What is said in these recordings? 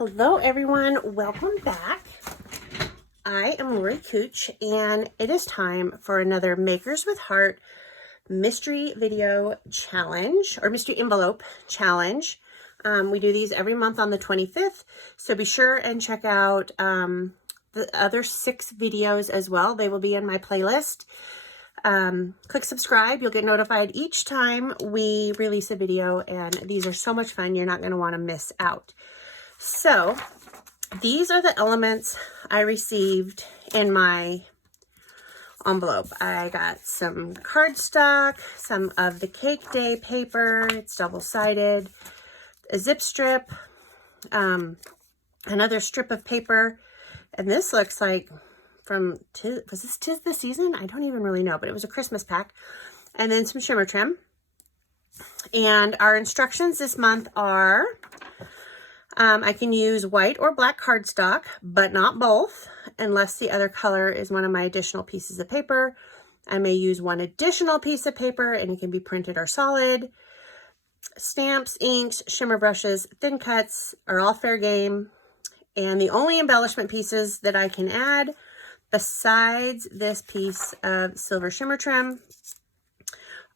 Hello everyone, welcome back. I am Lori Cooch and it is time for another Makers with Heart mystery video challenge or mystery envelope challenge. We do these every month on the 25th, so be sure and check out the other 6 videos as well. They will be in my playlist. Click subscribe. You'll get notified each time we release a video, and these are so much fun. You're not going to want to miss out. So these are the elements I received in my envelope. I got some cardstock, some of the Cake Day paper, it's double-sided, a zip strip, another strip of paper, and this looks like was this 'Tis the Season? I don't even really know, but it was a Christmas pack. And then some shimmer trim. And our instructions this month are, I can use white or black cardstock, but not both, unless the other color is one of my additional pieces of paper. I may use one additional piece of paper, and it can be printed or solid. Stamps, inks, shimmer brushes, thin cuts are all fair game. And the only embellishment pieces that I can add, besides this piece of silver shimmer trim,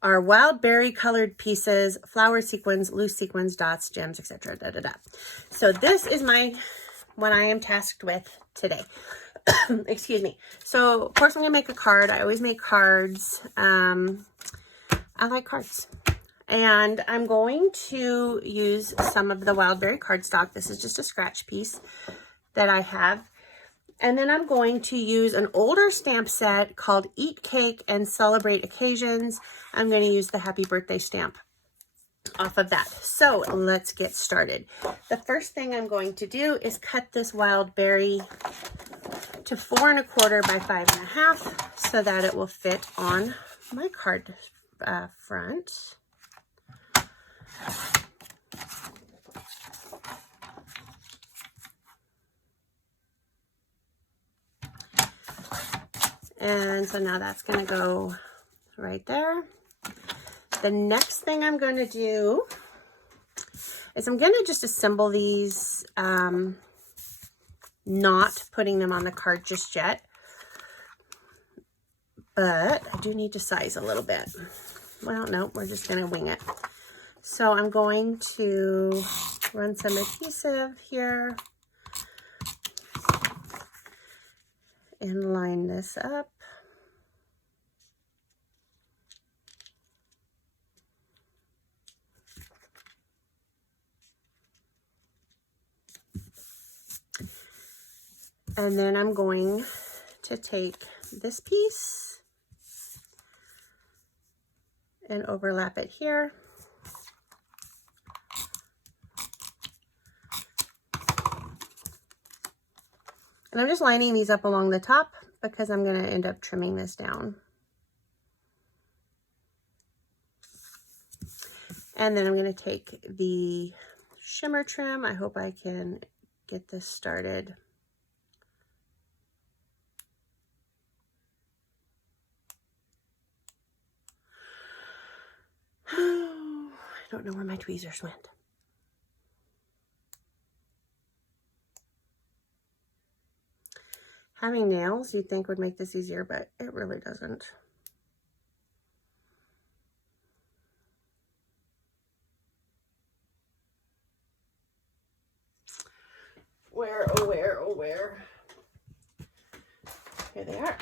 are wild berry colored pieces, flower sequins, loose sequins, dots, gems, etc. So this is what I am tasked with today. Excuse me. So of course I'm gonna make a card. I always make cards. I like cards. And I'm going to use some of the wild berry cardstock. This is just a scratch piece that I have. And then I'm going to use an older stamp set called Eat Cake and Celebrate Occasions. I'm going to use the Happy Birthday stamp off of that. So let's get started. The first thing I'm going to do is cut this wild berry to 4 1/4 by 5 1/2 so that it will fit on my card front. And so now that's going to go right there. The next thing I'm going to do is I'm going to just assemble these, not putting them on the card just yet. But I do need to size a little bit. Well, no, we're just going to wing it. So I'm going to run some adhesive here and line this up. And then I'm going to take this piece and overlap it here. And I'm just lining these up along the top because I'm going to end up trimming this down. And then I'm going to take the shimmer trim. I hope I can get this started. I don't know where my tweezers went. Having nails you'd think would make this easier, but it really doesn't. Where, oh where, oh where? Here they are.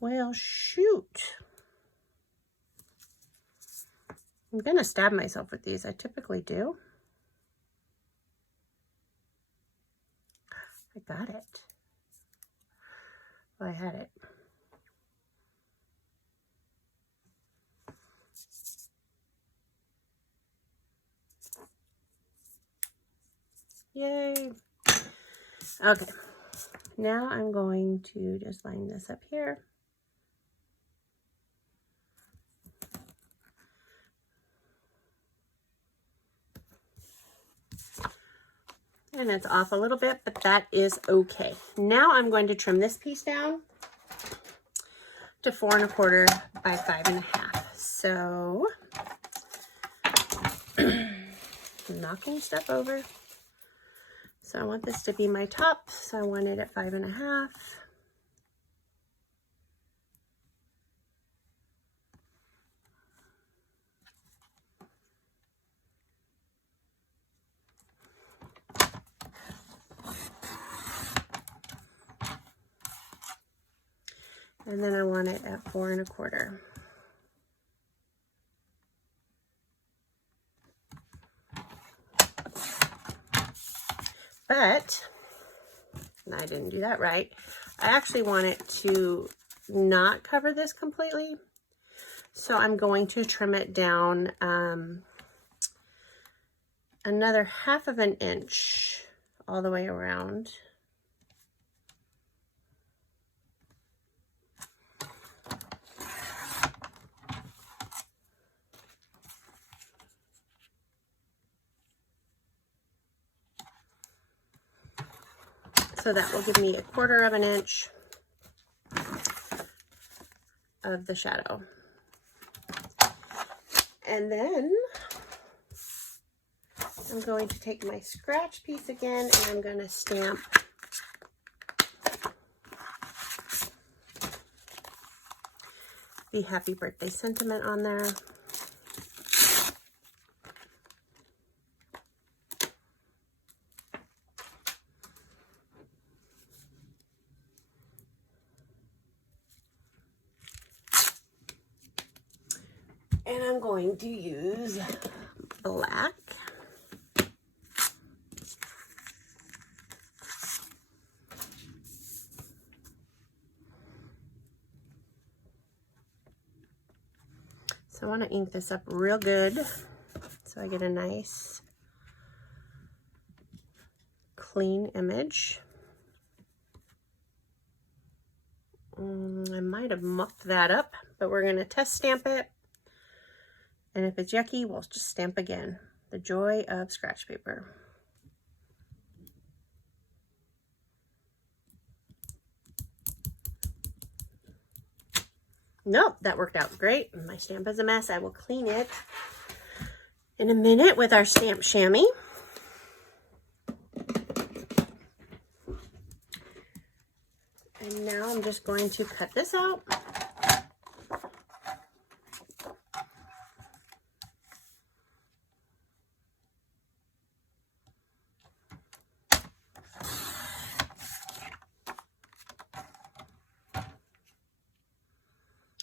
Well, shoot. I'm going to stab myself with these. I typically do. I got it. Well, I had it. Yay. Okay. Now I'm going to just line this up here. And it's off a little bit, but that is okay. Now I'm going to trim this piece down to 4 1/4 by 5 1/2. So I'm knocking stuff over. So I want this to be my top, so I want it at 5 1/2. And then I want it at 4 1/4. But I didn't do that right. I actually want it to not cover this completely. So I'm going to trim it down another 1/2 inch all the way around. So that will give me 1/4 inch of the shadow. And then I'm going to take my scratch piece again and I'm going to stamp the happy birthday sentiment on there. And I'm going to use black. So I want to ink this up real good so I get a nice clean image. I might have mucked that up, but we're going to test stamp it. And if it's yucky, we'll just stamp again. The joy of scratch paper. Nope, that worked out great. My stamp is a mess. I will clean it in a minute with our stamp chamois. And now I'm just going to cut this out.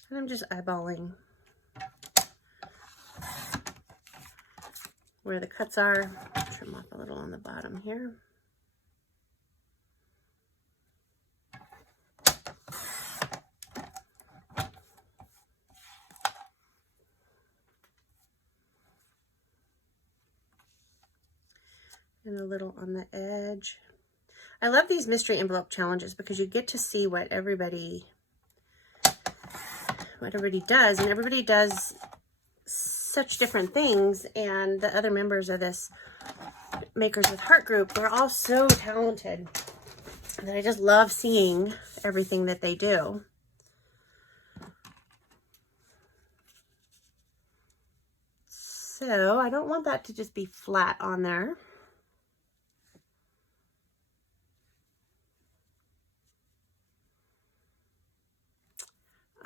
And I'm just eyeballing where the cuts are. Trim off a little on the bottom here. And a little on the edge. I love these mystery envelope challenges because you get to see what everybody does, and everybody does such different things, and the other members of this Makers with Heart group, they're all so talented that I just love seeing everything that they do. So I don't want that to just be flat on there.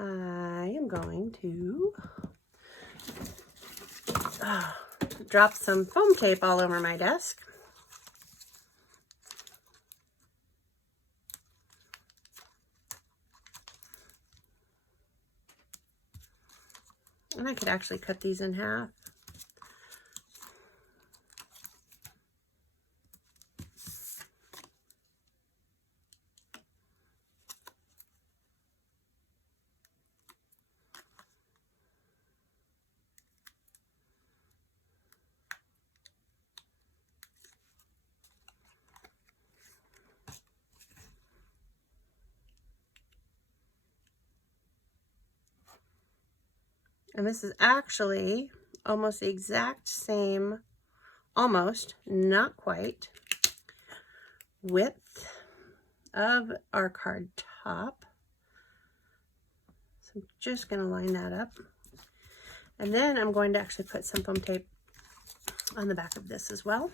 I am going to drop some foam tape all over my desk. And I could actually cut these in half. And this is actually almost the exact same, almost, not quite, width of our card top. So I'm just going to line that up. And then I'm going to actually put some foam tape on the back of this as well.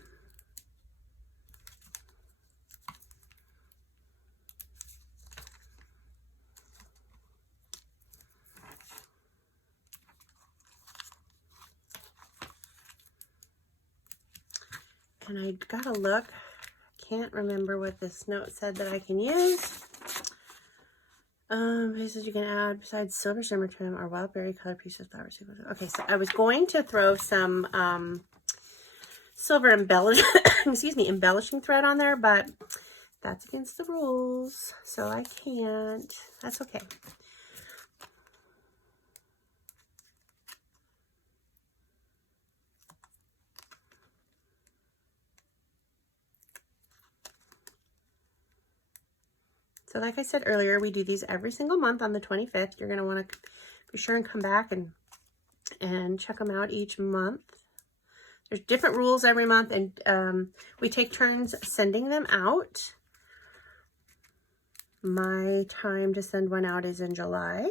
And I gotta look, can't remember what this note said that I can use. Pieces you can add besides silver shimmer trim or wild berry color pieces, flowers. Okay, so I was going to throw some silver embellishing thread on there, but that's against the rules, so I can't. That's okay. So like I said earlier, we do these every single month on the 25th. You're going to want to be sure and come back and check them out each month. There's different rules every month, and we take turns sending them out. My time to send one out is in July.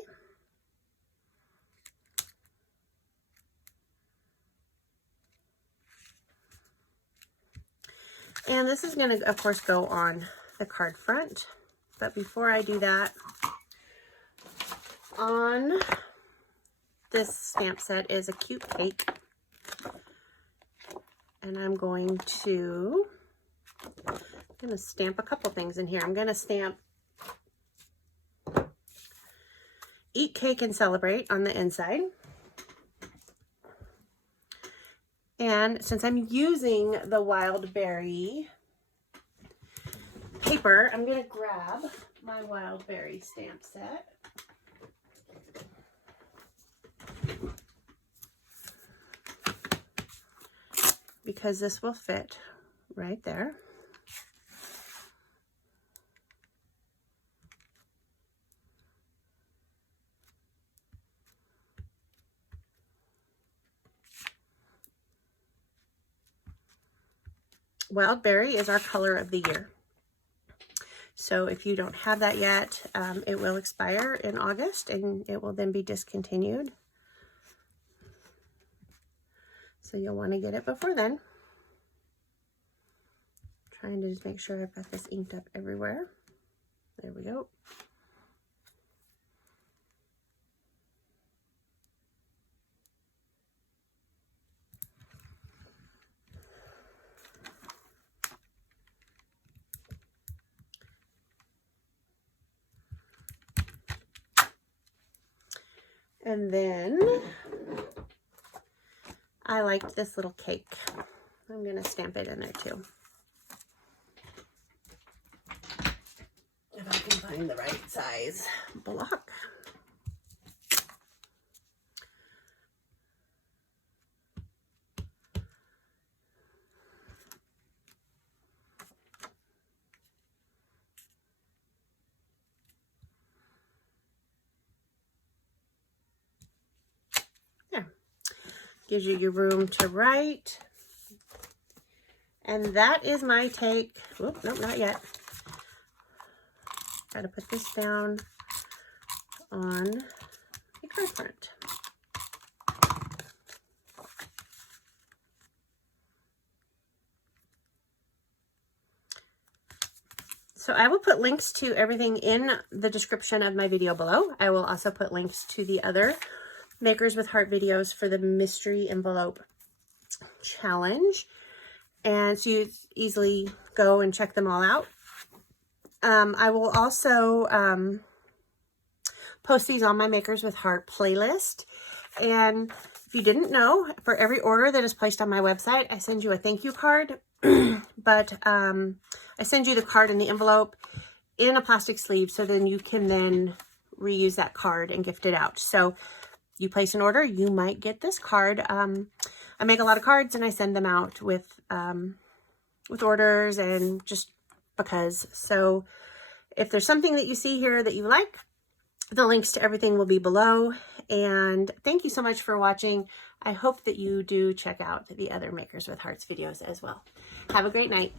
And this is going to, of course, go on the card front. But before I do that, on this stamp set is a cute cake. And I'm going to stamp a couple things in here. I'm going to stamp Eat Cake and Celebrate on the inside. And since I'm using the wild berry paper, I'm going to grab my wild berry stamp set. Because this will fit right there. Wild berry is our color of the year. So if you don't have that yet, it will expire in August and it will then be discontinued. So you'll want to get it before then. Trying to just make sure I've got this inked up everywhere. There we go. And then I liked this little cake. I'm going to stamp it in there too. If I can find the right size block. Gives you your room to write. And that is my take. Oop, nope, not yet. Got to put this down on the card front. So I will put links to everything in the description of my video below. I will also put links to the other Makers with Heart videos for the mystery envelope challenge, and so you easily go and check them all out. I will also post these on my Makers with Heart playlist, and if you didn't know, for every order that is placed on my website, I send you a thank you card, but I send you the card in the envelope in a plastic sleeve, so then you can then reuse that card and gift it out. So you place an order, you might get this card. I make a lot of cards and I send them out with orders and just because. So if there's something that you see here that you like, the links to everything will be below. And thank you so much for watching. I hope that you do check out the other Makers with Hearts videos as well. Have a great night.